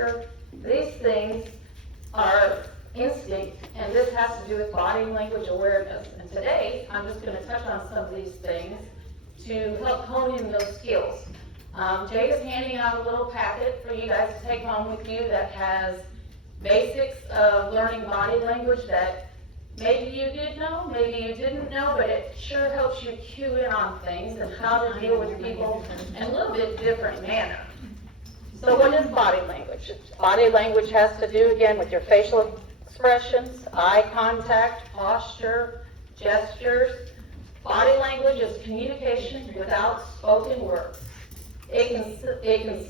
posture. These things are instinct, and this has to do with body language awareness. And today, I'm just going to touch on some of these things to help hone in those skills. Jade is handing out a little packet for you guys to take home with you that has basics of learning body language that maybe you did know, maybe you didn't know, but it sure helps you cue in on things and how to deal with people in a little bit different manner. So what is body language? Body language has to do, again, with your facial expressions, eye contact, posture, gestures. Body language is communication without spoken words. It can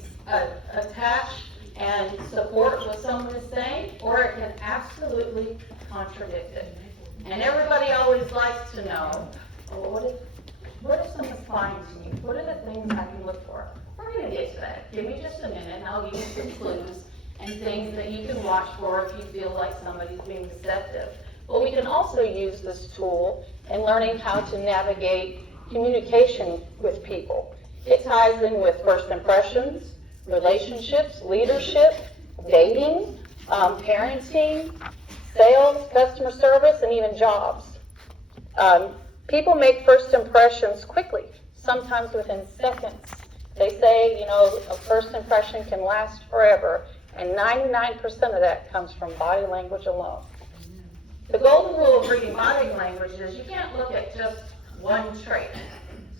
attach and support what someone is saying, or it can absolutely contradict it. And everybody always likes to know, well, what if someone's lying to me? What are the things I can look for? We're going to get to that. Give me just a minute, and I'll give you some clues and things that you can watch for if you feel like somebody's being deceptive. But we can also use this tool in learning how to navigate communication with people. It ties in with first impressions, relationships, leadership, dating, parenting, sales, customer service, and even jobs. People make first impressions quickly, sometimes within seconds. They say, a first impression can last forever, and 99% of that comes from body language alone. The golden rule of reading body language is you can't look at just one trait.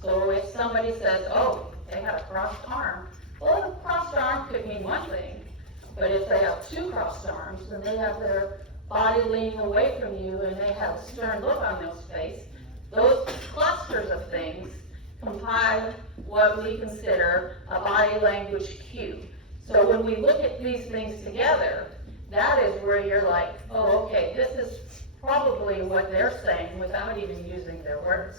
So if somebody says, oh, they have a crossed arm, well, a crossed arm could mean one thing, but if they have two crossed arms and they have their body leaning away from you and they have a stern look on their face, those clusters of things compile what we consider a body language cue. So when we look at these things together, that is where you're like, oh, okay, this is probably what they're saying without even using their words.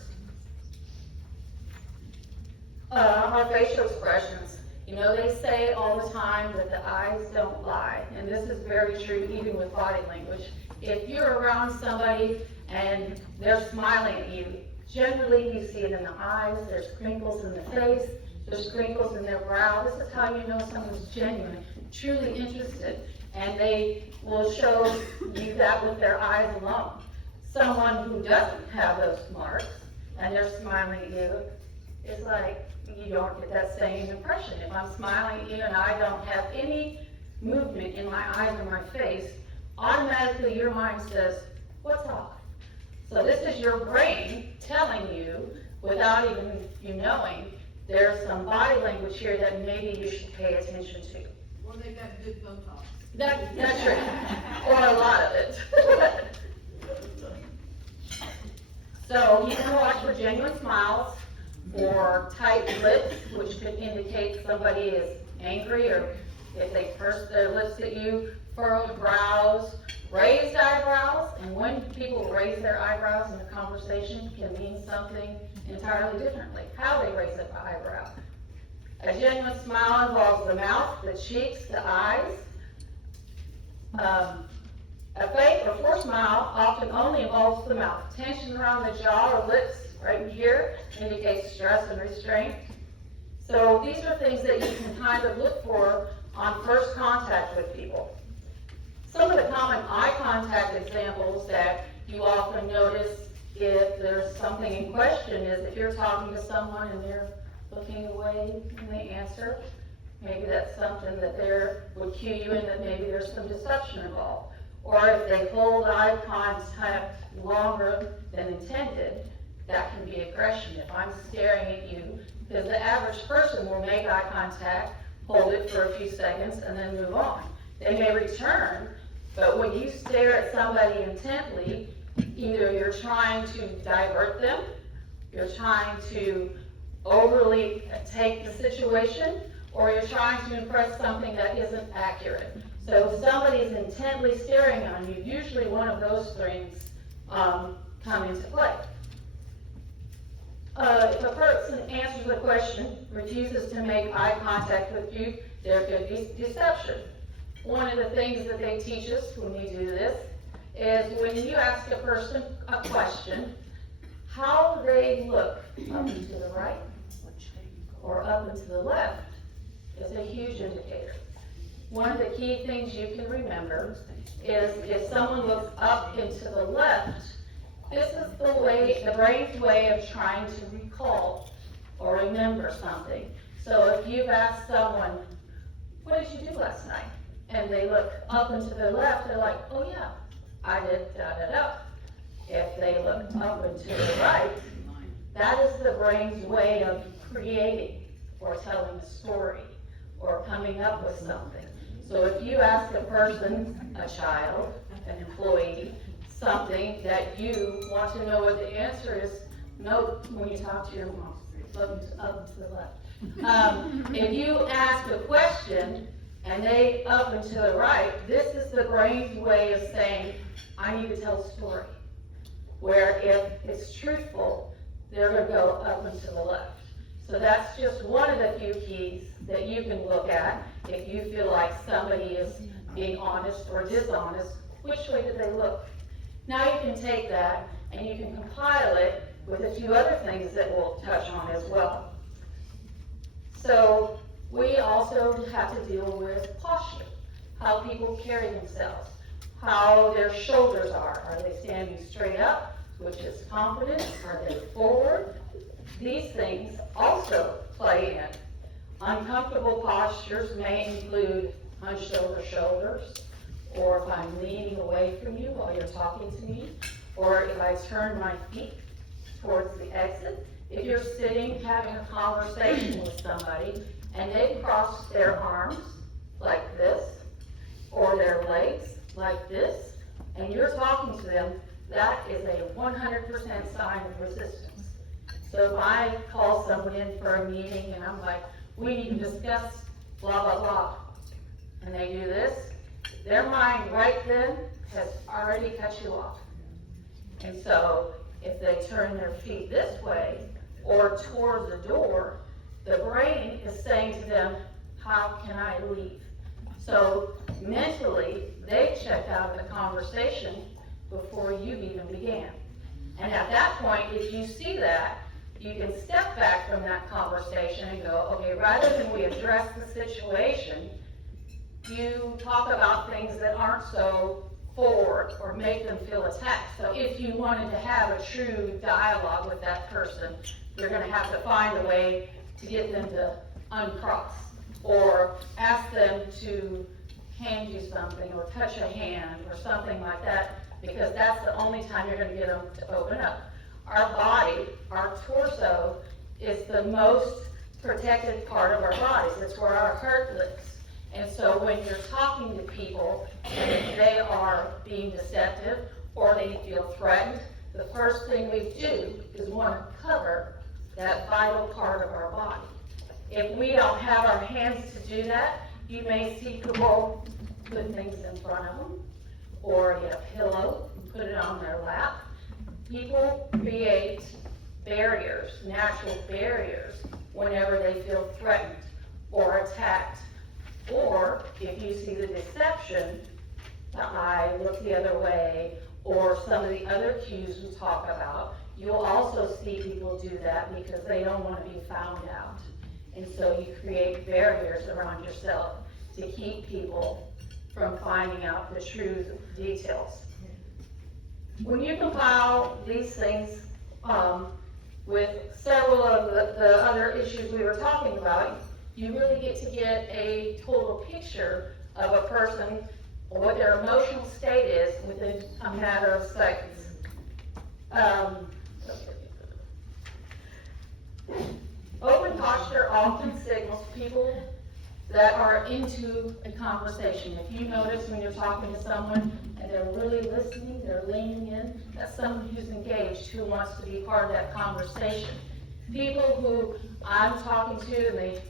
Our facial expressions. They say all the time that the eyes don't lie, and this is very true even with body language. If you're around somebody and they're smiling at you, generally you see it in the eyes, there's crinkles in the face, there's crinkles in their brow. This is how you know someone's genuine, truly interested, and they will show you that with their eyes alone. Someone who doesn't have those marks and they're smiling at you, it's like you don't get that same impression. If I'm smiling at you and I don't have any movement in my eyes or my face, automatically your mind says, what's off? So this is your brain telling you, without even you knowing, there's some body language here that maybe you should pay attention to. Well, they got good Botox. That's right, or a lot of it. So you can watch for genuine smiles, or tight lips, which could indicate somebody is angry, or if they purse their lips at you, furrowed brows, raised eyebrows, and when people raise their eyebrows in a conversation can mean something entirely differently, how they raise their eyebrow. A genuine smile involves the mouth, the cheeks, the eyes. A fake or forced smile often only involves the mouth. Tension around the jaw or lips right here indicates stress and restraint. So these are things that you can kind of look for on first contact with people. Some of the common eye contact examples that you often notice if there's something in question is if you're talking to someone and they're looking away when they answer, maybe that's something that would cue you in that maybe there's some deception involved. Or if they hold eye contact longer than intended, that can be aggression. If I'm staring at you, because the average person will make eye contact, hold it for a few seconds, and then move on. They may return, but when you stare at somebody intently, either you're trying to divert them, you're trying to overly take the situation, or you're trying to impress something that isn't accurate. So if somebody's intently staring on you, usually one of those things come into play. If a person answers a question, refuses to make eye contact with you, there could be deception. One of the things that they teach us when we do this is when you ask a person a question, how they look up and to the right or up and to the left is a huge indicator. one of the key things you can remember is if someone looks up and to the left, this is the brain's way of trying to recall or remember something. So if you've asked someone, what did you do last night? And they look up and to the left, they're like, oh yeah, I did da-da-da. If they look up and to the right, that is the brain's way of creating or telling a story or coming up with something. So if you ask a person, a child, an employee, something that you want to know what the answer is, note when you talk to your mom, look up and to the left. If you ask a question and they up and to the right, this is the brain's way of saying, I need to tell a story. Where if it's truthful, they're going to go up and to the left. So that's just one of the few keys that you can look at if you feel like somebody is being honest or dishonest. Which way did they look? Now you can take that and you can compile it with a few other things that we'll touch on as well. So we also have to deal with posture, how people carry themselves, how their shoulders are. Are they standing straight up, which is confidence? Are they forward? These things also play in. Uncomfortable postures may include hunched over shoulders, or if I'm leaning away from you while you're talking to me, or if I turn my feet towards the exit. If you're sitting having a conversation with somebody and they cross their arms like this, or their legs like this, and you're talking to them, that is a 100% sign of resistance. So if I call someone in for a meeting and I'm like, we need to discuss blah, blah, blah, and they do this, their mind right then has already cut you off. And so if they turn their feet this way or toward the door, the brain is saying to them, how can I leave? So mentally, they checked out of the conversation before you even began. And at that point, if you see that, you can step back from that conversation and go, okay, rather than we address the situation, you talk about things that aren't so forward or make them feel attacked. So if you wanted to have a true dialogue with that person, you're going to have to find a way to get them to uncross or ask them to hand you something or touch a hand or something like that, because that's the only time you're going to get them to open up. Our body, our torso, is the most protected part of our bodies. It's where our heart lives. And so when you're talking to people and they are being deceptive or they feel threatened, the first thing we do is want to cover that vital part of our body. If we don't have our hands to do that, you may see people put things in front of them or get a pillow and put it on their lap. People create barriers, natural barriers, whenever they feel threatened or attacked. Or if you see the deception, the eye look the other way, or some of the other cues we talk about, you'll also see people do that because they don't want to be found out. And so you create barriers around yourself to keep people from finding out the true details. When you compile these things with several of the other issues we were talking about, you really get to get a total picture of a person or what their emotional state is within a matter of seconds. Open posture often signals people that are into a conversation. If you notice when you're talking to someone and they're really listening, they're leaning in, that's someone who's engaged, who wants to be part of that conversation. People who I'm talking to and they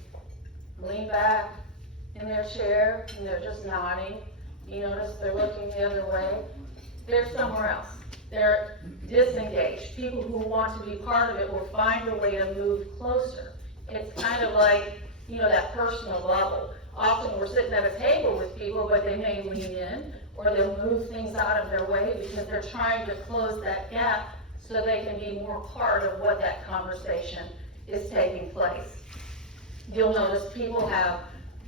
lean back in their chair and they're just nodding, you notice they're looking the other way, they're somewhere else. They're disengaged. People who want to be part of it will find a way to move closer. It's kind of like, you know, that personal bubble. Often we're sitting at a table with people, but they may lean in or they'll move things out of their way because they're trying to close that gap so they can be more part of what that conversation is taking place. You'll notice people have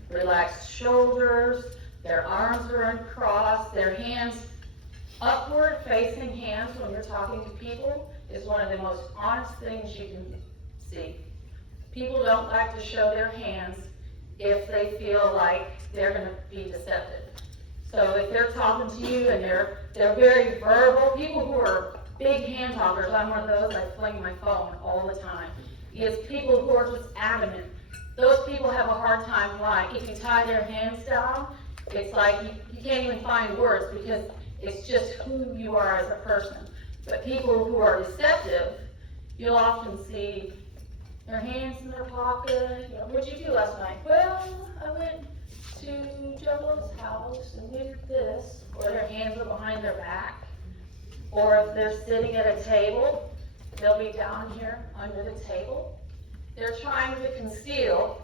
relaxed shoulders, their arms are uncrossed, their hands upward facing hands when you're talking to people is one of the most honest things you can see. People don't like to show their hands if they feel like they're going to be deceptive. So if they're talking to you and they're very verbal, people who are big hand talkers, I'm one of those, I fling my phone all the time. It's people who are just adamant. Those people have a hard time lying. If you tie their hands down, it's like you can't even find words because it's just who you are as a person. But people who are deceptive, you'll often see their hands in their pocket. You know, what'd you do last night? Well, I went to Joe's house and we did this. Or their hands are behind their back. Or if they're sitting at a table, they'll be down here under the table. They're trying to conceal,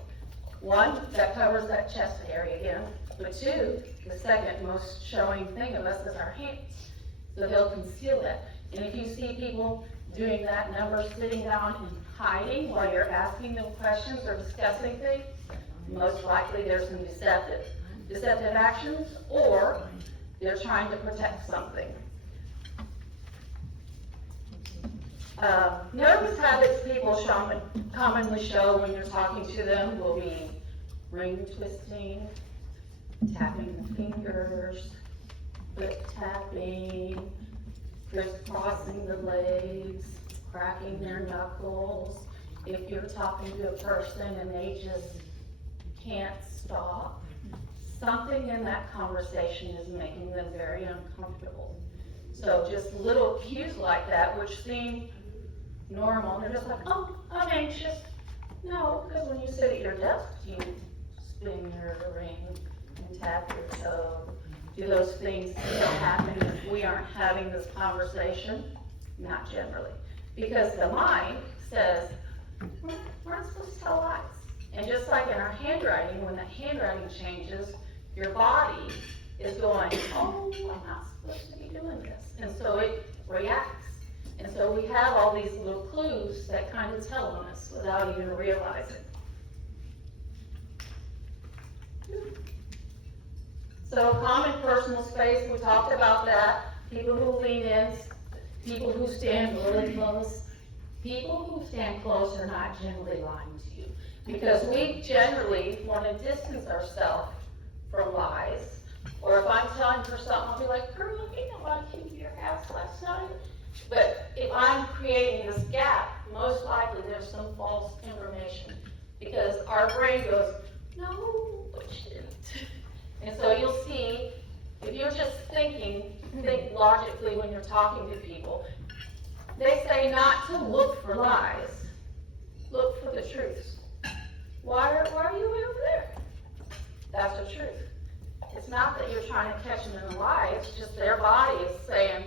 one, that covers that chest area again, but two, the second most showing thing of us is our hands. So they'll conceal that. And if you see people doing that number, sitting down and hiding while you're asking them questions or discussing things, most likely there's some deceptive actions, or they're trying to protect something. Nervous habits people commonly show when you're talking to them will be ring twisting, tapping the fingers, foot tapping, crisscrossing the legs, cracking their knuckles. If you're talking to a person and they just can't stop, something in that conversation is making them very uncomfortable. So just little cues like that, which seem normal, they're just like, oh, I'm anxious. No, because when you sit at your desk, you spin your ring and tap your toe. Do those things still happen if we aren't having this conversation? Not generally. Because the mind says, we're not supposed to tell lies. And just like in our handwriting, when the handwriting changes, your body is going, oh, I'm not supposed to be doing this. And so it reacts. And so we have all these little clues that kind of tell on us without even realizing. So common personal space, we talked about that. People who lean in, people who stand really close. People who stand close are not generally lying to you. Because we generally want to distance ourselves from lies. Or if I'm telling her something, I'll be like, girl, you know I kicked your ass last night. But if I'm creating this gap, most likely there's some false information. Because our brain goes, no, but you didn't. And so you'll see, if you're just think logically when you're talking to people, they say not to look for lies, look for the truths. Why are you over there? That's the truth. It's not that you're trying to catch them in a lie, it's just their body is saying,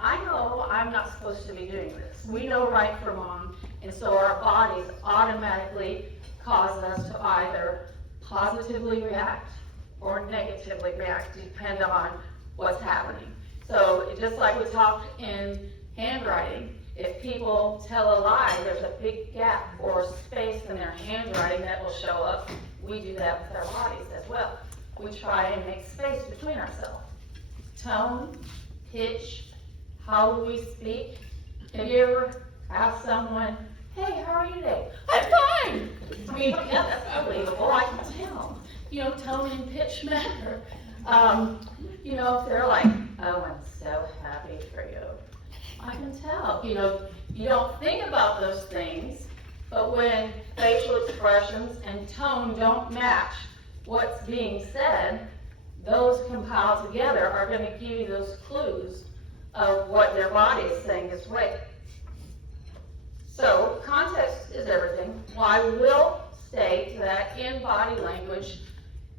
I know I'm not supposed to be doing this. We know right from wrong, and so our bodies automatically cause us to either positively react or negatively react, depend on what's happening. So just like we talked in handwriting, if people tell a lie, there's a big gap or space in their handwriting that will show up. We do that with our bodies as well. We try and make space between ourselves. Tone, pitch, how we speak. Have you ever asked someone, hey, how are you today? I'm fine. I mean, yeah, that's believable, I can tell. You know, tone and pitch matter. You know, if they're like, oh, I'm so happy for you. I can tell. You know, you don't think about those things, but when facial expressions and tone don't match what's being said, those compiled together are going to give you those clues of what their body is saying this way. So, context is everything. Well, I will state that in body language,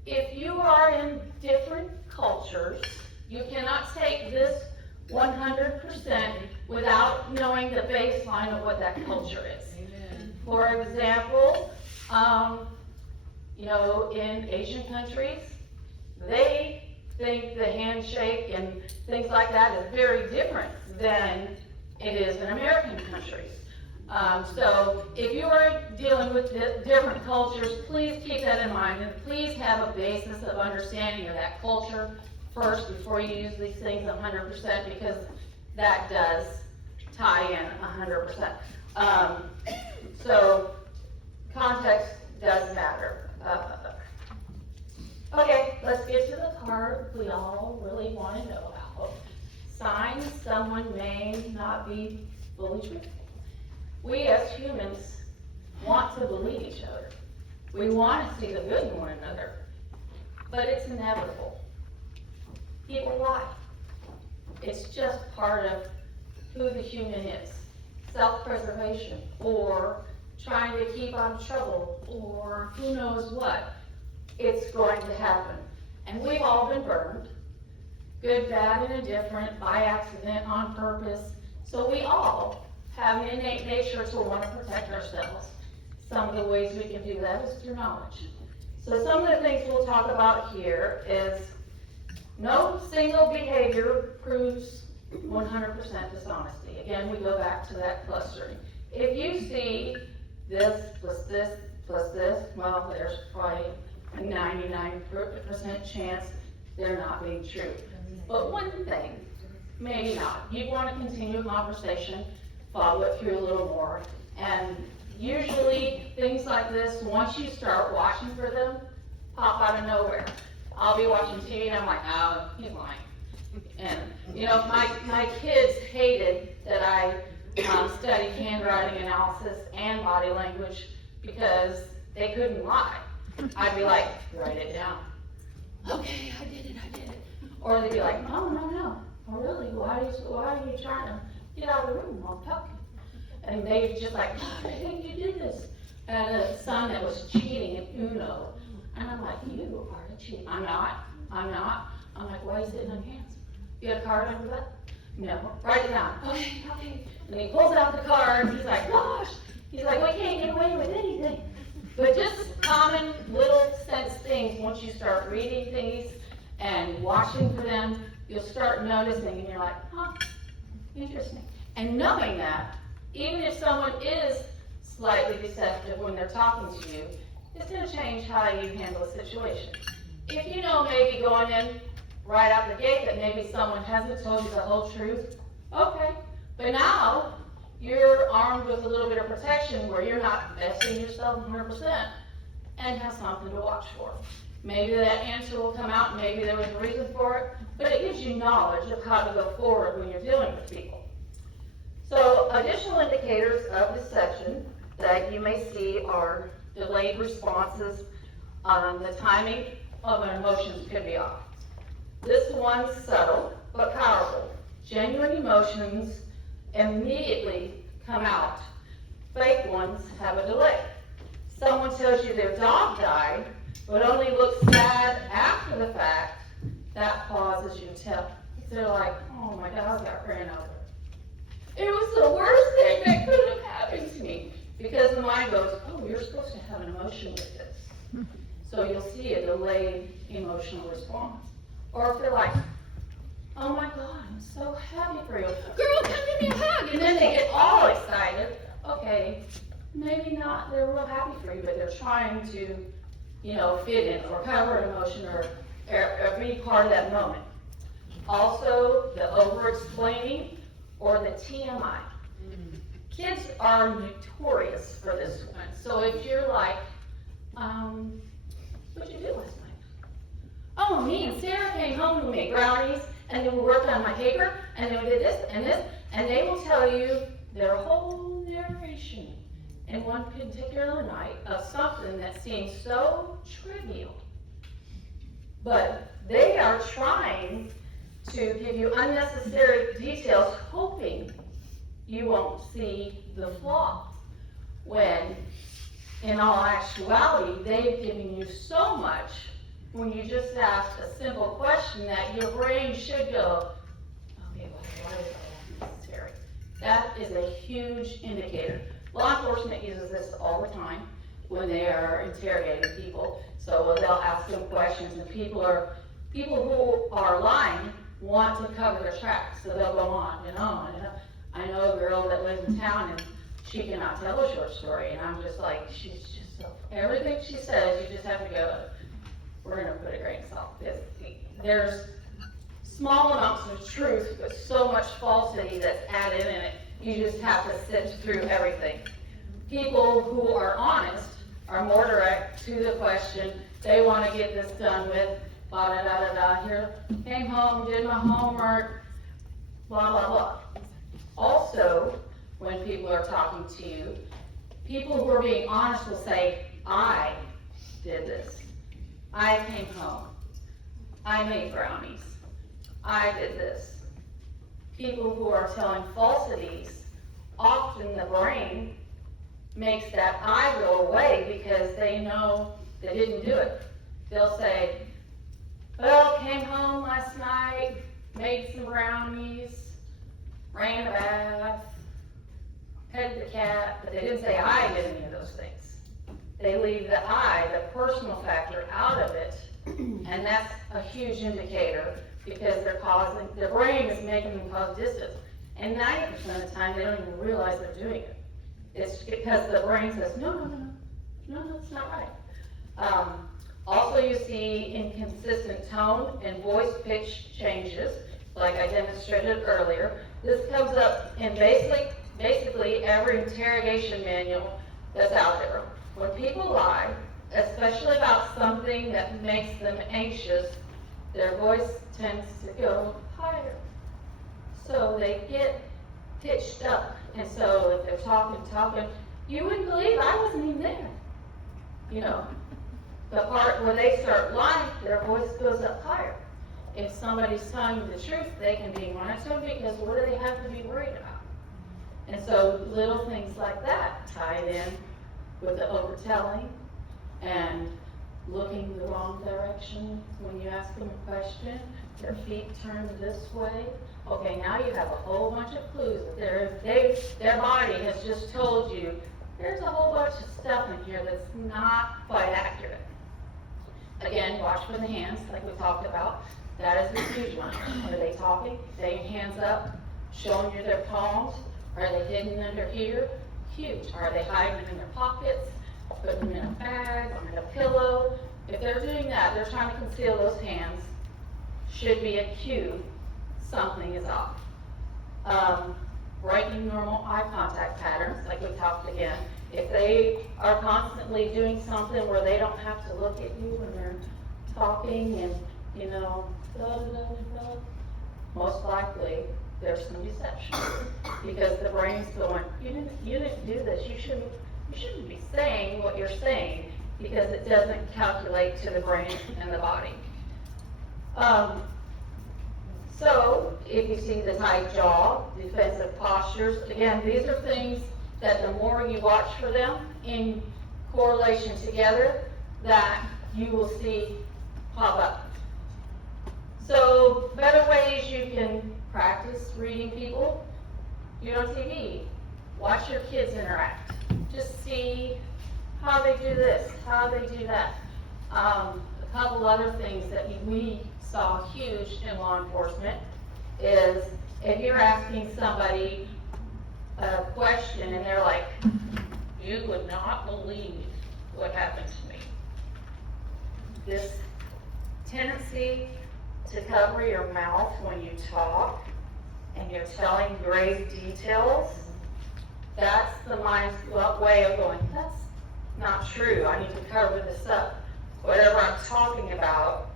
if you are in different cultures, you cannot take this 100% without knowing the baseline of what that culture is. Amen. For example, you know, in Asian countries, they think the handshake and things like that is very different than it is in American countries. So if you are dealing with different cultures, please keep that in mind, and please have a basis of understanding of that culture first before you use these things 100%, because that does tie in 100%. So context does matter. Okay, let's get to the part we all really want to know about. Signs someone may not be fully truthful. We as humans want to believe each other. We want to see the good in one another, but it's inevitable. People lie. It's just part of who the human is. Self-preservation, or trying to keep out of trouble, or who knows what. It's going to happen. And we've all been burned, good, bad, and indifferent, by accident, on purpose. So we all have an innate nature to want to protect ourselves. Some of the ways we can do that is through knowledge. So some of the things we'll talk about here is no single behavior proves 100% dishonesty. Again, we go back to that clustering. If you see this plus this plus this, well, there's probably a 99% chance they're not being true. But one thing, maybe not. You want to continue a conversation, follow it through a little more, and usually things like this, once you start watching for them, pop out of nowhere. I'll be watching TV and I'm like, oh, he's lying. And, you know, my kids hated that I studied handwriting analysis and body language because they couldn't lie. I'd be like, write it down. Okay, I did it. Or they'd be like, no, oh really, why are you trying to get out of the room while I'm talking? And they just like, I think you did this. I had a son that was cheating in Uno. And I'm like, you are a cheat. I'm not. I'm like, why are you sitting on your hands? You got a card under that? No. Write it down. Okay. And he pulls out the card, and he's like, gosh. He's like, we can't get away with anything. But just common little sense things, once you start reading things and watching for them, you'll start noticing, and you're like, interesting. And knowing that, even if someone is slightly deceptive when they're talking to you, it's going to change how you handle a situation. If you know maybe going in right out the gate that maybe someone hasn't told you the whole truth, okay. But now you're armed with a little bit of protection where you're not vesting yourself 100% and have something to watch for. Maybe that answer will come out, maybe there was a reason for it, but it gives you knowledge of how to go forward when you're dealing with people. So additional indicators of deception that you may see are delayed responses. The timing of an emotions could be off. This one's subtle but powerful. Genuine emotions immediately come out. Fake ones have a delay. Someone tells you their dog died, but only looks sad after the fact. That pauses you to tell. They're like, oh my God, I got ran over. It was the worst thing that could have happened to me. Because the mind goes, oh, you're supposed to have an emotion with this. So you'll see a delayed emotional response. Or if they're like, oh my God, I'm so happy for you. Girl, come give me a hug. And then they get all excited. Okay, maybe not, they're real happy for you, but they're trying to, fit in or cover an emotion or be part of that moment. Also, the over-explaining or the TMI. Kids are notorious for this one. So if you're like, what'd you do last night? Oh, me and Sarah came home, we made brownies, and then we worked on my paper, and then we did this, and they will tell you their whole narration in one particular night of something that seems so trivial. But they are trying to give you unnecessary details, hoping you won't see the flaw, when in all actuality they've given you so much when you just ask a simple question that your brain should go, okay, why is that necessary? That is a huge indicator. Law enforcement uses this all the time when they are interrogating people. So they'll ask them questions, and people who are lying want to cover their tracks, so they'll go on and on and on. I know a girl that lives in town, and she cannot tell a short story, and I'm just like, she's just so, everything she says, you just have to go, we're gonna put a grain of salt. There's small amounts of truth, but so much falsity that's added in it, you just have to sift through everything. People who are honest are more direct to the question, they wanna get this done with, blah, da, da, da, da, here, came home, did my homework, blah, blah, blah. Also, when people are talking to you, people who are being honest will say, I did this. I came home. I made brownies. I did this. People who are telling falsities, often the brain makes that I go away because they know they didn't do it. They'll say, well, came home last night, made some brownies, ran a bath, petted the cat, but they didn't say I did any of those things. They leave the I, the personal factor, out of it, and that's a huge indicator because their brain is making them cause distance. And 90% of the time, they don't even realize they're doing it. It's because the brain says, no, that's not right. Also, you see inconsistent tone and voice pitch changes, like I demonstrated earlier. This comes up in basically every interrogation manual that's out there. When people lie, especially about something that makes them anxious, their voice tends to go higher. So they get pitched up. And so if they're talking, you wouldn't believe I wasn't even there. You know, the part where they start lying, their voice goes up higher. If somebody's telling you the truth, they can be monitored because what do they have to be worried about? And so little things like that tied in with the overtelling and looking the wrong direction when you ask them a question, their feet turned this way. Okay, now you have a whole bunch of clues that their body has just told you there's a whole bunch of stuff in here that's not quite accurate. Again, watch for the hands, like we talked about. That is a huge one. Are they talking? They hands up, showing you their palms. Are they hidden under here? Huge. Are they hiding them in their pockets? Putting them in a bag, on a pillow? If they're doing that, they're trying to conceal those hands. Should be a cue. Something is off. Breaking normal eye contact patterns, like we talked again. If they are constantly doing something where they don't have to look at you when they're talking and, you know, most likely there's some deception because the brain's going, you didn't do this. You shouldn't be saying what you're saying because it doesn't calculate to the brain and the body. So if you see the tight jaw, defensive postures, again, these are things that the more you watch for them in correlation together, that you will see pop up. So better ways you can practice reading people, do it on TV. Watch your kids interact. Just see how they do this, how they do that. A couple other things that we saw huge in law enforcement is if you're asking somebody a question and they're like, you would not believe what happened to me. This tendency to cover your mouth when you talk and you're telling grave details, that's the mind's way of going, that's not true, I need to cover this up. Whatever I'm talking about,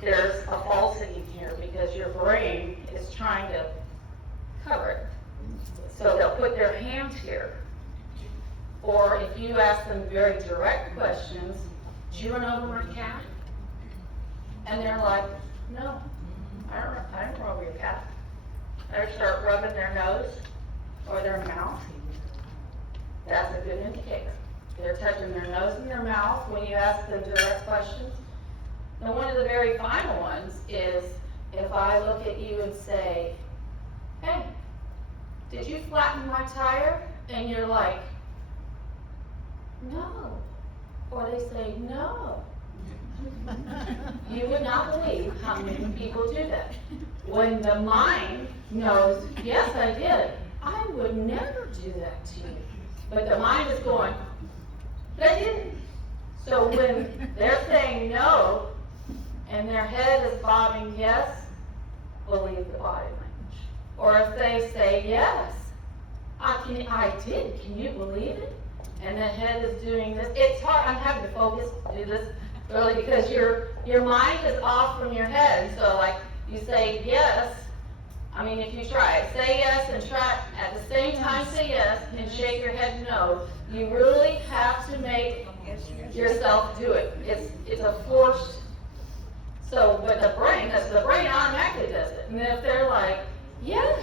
there's a falsity here because your brain is trying to cover it. So they'll put their hand here. Or if you ask them very direct questions, do you run over my cat? And they're like, no, I don't run over your cat. They start rubbing their nose or their mouth. That's a good indicator. They're touching their nose and their mouth when you ask them direct questions. And one of the very final ones is if I look at you and say, hey, did you flatten my tire? And you're like, no. Or they say, no. You would not believe how many people do that. When the mind knows, yes, I did. I would never do that to you. but the mind is going, but I didn't. So when they're saying no, and their head is bobbing yes, believe the body language. Or if they say yes, I did, can you believe it? And the head is doing this. It's hard, I'm having to focus, do this really, because your mind is off from your head. So like, you say yes, I mean, if you try it, say yes and try, at the same time say yes and shake your head no. You really have to make yourself do it. It's a forced, so, but the brain automatically does it. And if they're like, yes,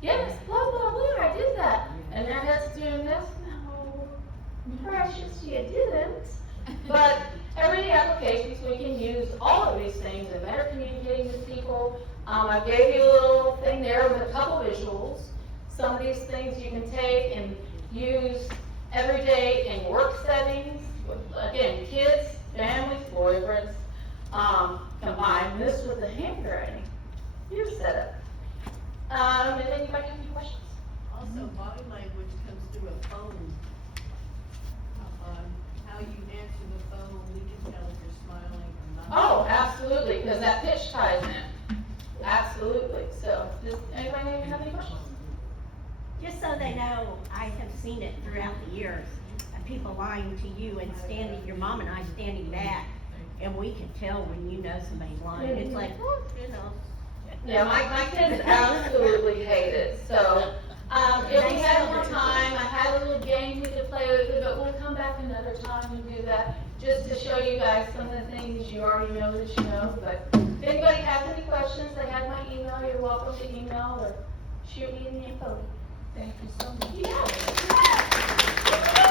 blah, blah, blah, I did that. And their head's doing this, no, precious, you didn't. But everyday applications, we can use all of these things in better communicating with people. I gave you a little thing there with a couple visuals. Some of these things you can take and use every day in work settings, with, again, kids, families, boyfriends. Combine this with the handwriting. You're set up. Did anybody have any questions? Also, body language comes through a phone. How you answer the phone, we can tell if you're smiling or not. Oh, absolutely, because that pitch ties in. Absolutely. So, does anybody have any questions? Just so they know, I have seen it throughout the years, of people lying to you and standing, your mom and I standing back, and we can tell when you know somebody's lying. It's like, oh, you know. Yeah, my kids absolutely hate it. So, if we had more time, I had a little game we could play with it, but we'll come back another time and do that, just to show you guys some of the things you already know that you know. But if anybody has any questions, they have my email. You're welcome to email or shoot me an info. Thank you so much. Yeah.